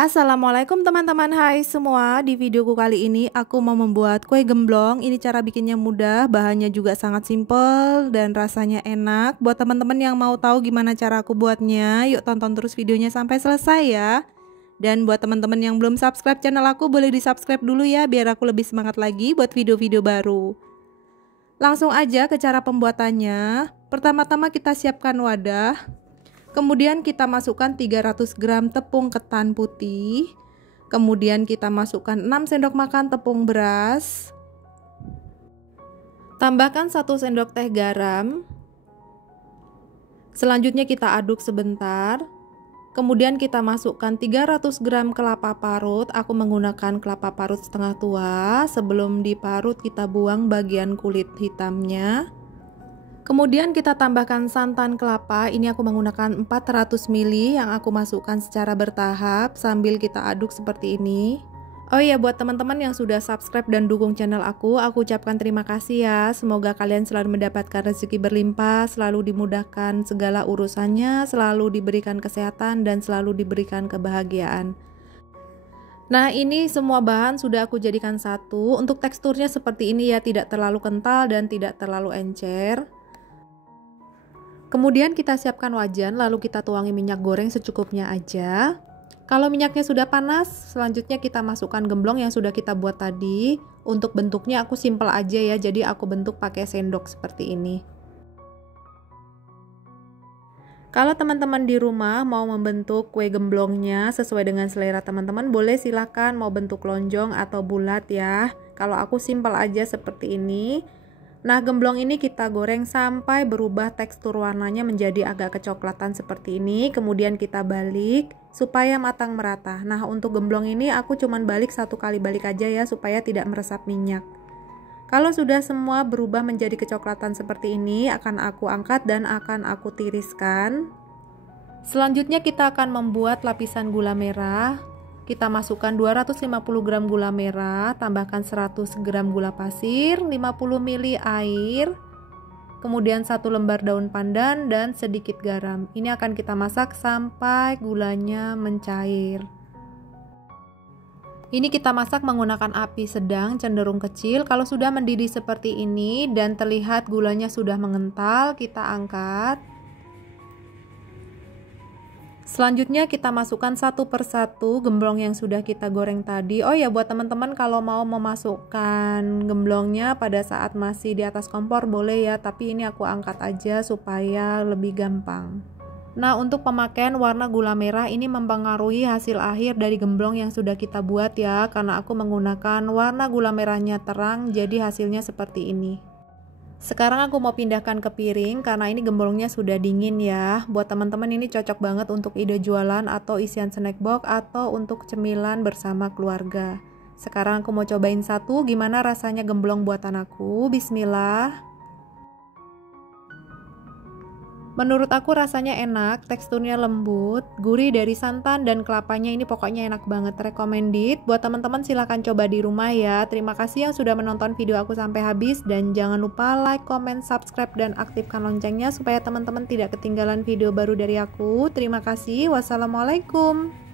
Assalamualaikum teman-teman, hai semua. Di videoku kali ini aku mau membuat kue gemblong. Ini cara bikinnya mudah, bahannya juga sangat simpel dan rasanya enak. Buat teman-teman yang mau tahu gimana cara aku buatnya, yuk tonton terus videonya sampai selesai ya. Dan buat teman-teman yang belum subscribe channel aku, boleh di subscribe dulu ya, biar aku lebih semangat lagi buat video-video baru. Langsung aja ke cara pembuatannya. Pertama-tama kita siapkan wadah. Kemudian kita masukkan 300 gram tepung ketan putih. Kemudian kita masukkan 6 sendok makan tepung beras. Tambahkan 1 sendok teh garam. Selanjutnya kita aduk sebentar. Kemudian kita masukkan 300 gram kelapa parut. Aku menggunakan kelapa parut setengah tua. Sebelum diparut kita buang bagian kulit hitamnya. Kemudian kita tambahkan santan kelapa. Ini aku menggunakan 400 ml yang aku masukkan secara bertahap sambil kita aduk seperti ini. Oh iya, buat teman-teman yang sudah subscribe dan dukung channel aku ucapkan terima kasih ya. Semoga kalian selalu mendapatkan rezeki berlimpah, selalu dimudahkan segala urusannya, selalu diberikan kesehatan dan selalu diberikan kebahagiaan. Nah, ini semua bahan sudah aku jadikan satu. Untuk teksturnya seperti ini ya, tidak terlalu kental dan tidak terlalu encer. Kemudian kita siapkan wajan, lalu kita tuangi minyak goreng secukupnya aja. Kalau minyaknya sudah panas, selanjutnya kita masukkan gemblong yang sudah kita buat tadi. Untuk bentuknya aku simpel aja ya, jadi aku bentuk pakai sendok seperti ini. Kalau teman-teman di rumah mau membentuk kue gemblongnya sesuai dengan selera teman-teman, boleh silahkan mau bentuk lonjong atau bulat ya. Kalau aku simpel aja seperti ini. Nah, gemblong ini kita goreng sampai berubah tekstur warnanya menjadi agak kecoklatan seperti ini. Kemudian kita balik supaya matang merata. Nah, untuk gemblong ini aku cuman balik 1 kali balik aja ya, supaya tidak meresap minyak. Kalau sudah semua berubah menjadi kecoklatan seperti ini, akan aku angkat dan akan aku tiriskan. Selanjutnya kita akan membuat lapisan gula merah. Kita masukkan 250 gram gula merah, tambahkan 100 gram gula pasir, 50 ml air, kemudian 1 lembar daun pandan dan sedikit garam. Ini akan kita masak sampai gulanya mencair. Ini kita masak menggunakan api sedang cenderung kecil. Kalau sudah mendidih seperti ini dan terlihat gulanya sudah mengental, kita angkat. Selanjutnya kita masukkan satu persatu gemblong yang sudah kita goreng tadi. Oh ya, buat teman-teman kalau mau memasukkan gemblongnya pada saat masih di atas kompor boleh ya, tapi ini aku angkat aja supaya lebih gampang. Nah, untuk pemakaian warna gula merah ini mempengaruhi hasil akhir dari gemblong yang sudah kita buat ya, karena aku menggunakan warna gula merahnya terang, jadi hasilnya seperti ini. Sekarang aku mau pindahkan ke piring karena ini gemblongnya sudah dingin ya. Buat teman-teman ini cocok banget untuk ide jualan atau isian snack box atau untuk cemilan bersama keluarga. Sekarang aku mau cobain satu, gimana rasanya gemblong buatan aku. Bismillah. Menurut aku rasanya enak, teksturnya lembut, gurih dari santan dan kelapanya, ini pokoknya enak banget, recommended. Buat teman-teman silahkan coba di rumah ya. Terima kasih yang sudah menonton video aku sampai habis dan jangan lupa like, comment, subscribe dan aktifkan loncengnya supaya teman-teman tidak ketinggalan video baru dari aku. Terima kasih. Wassalamualaikum.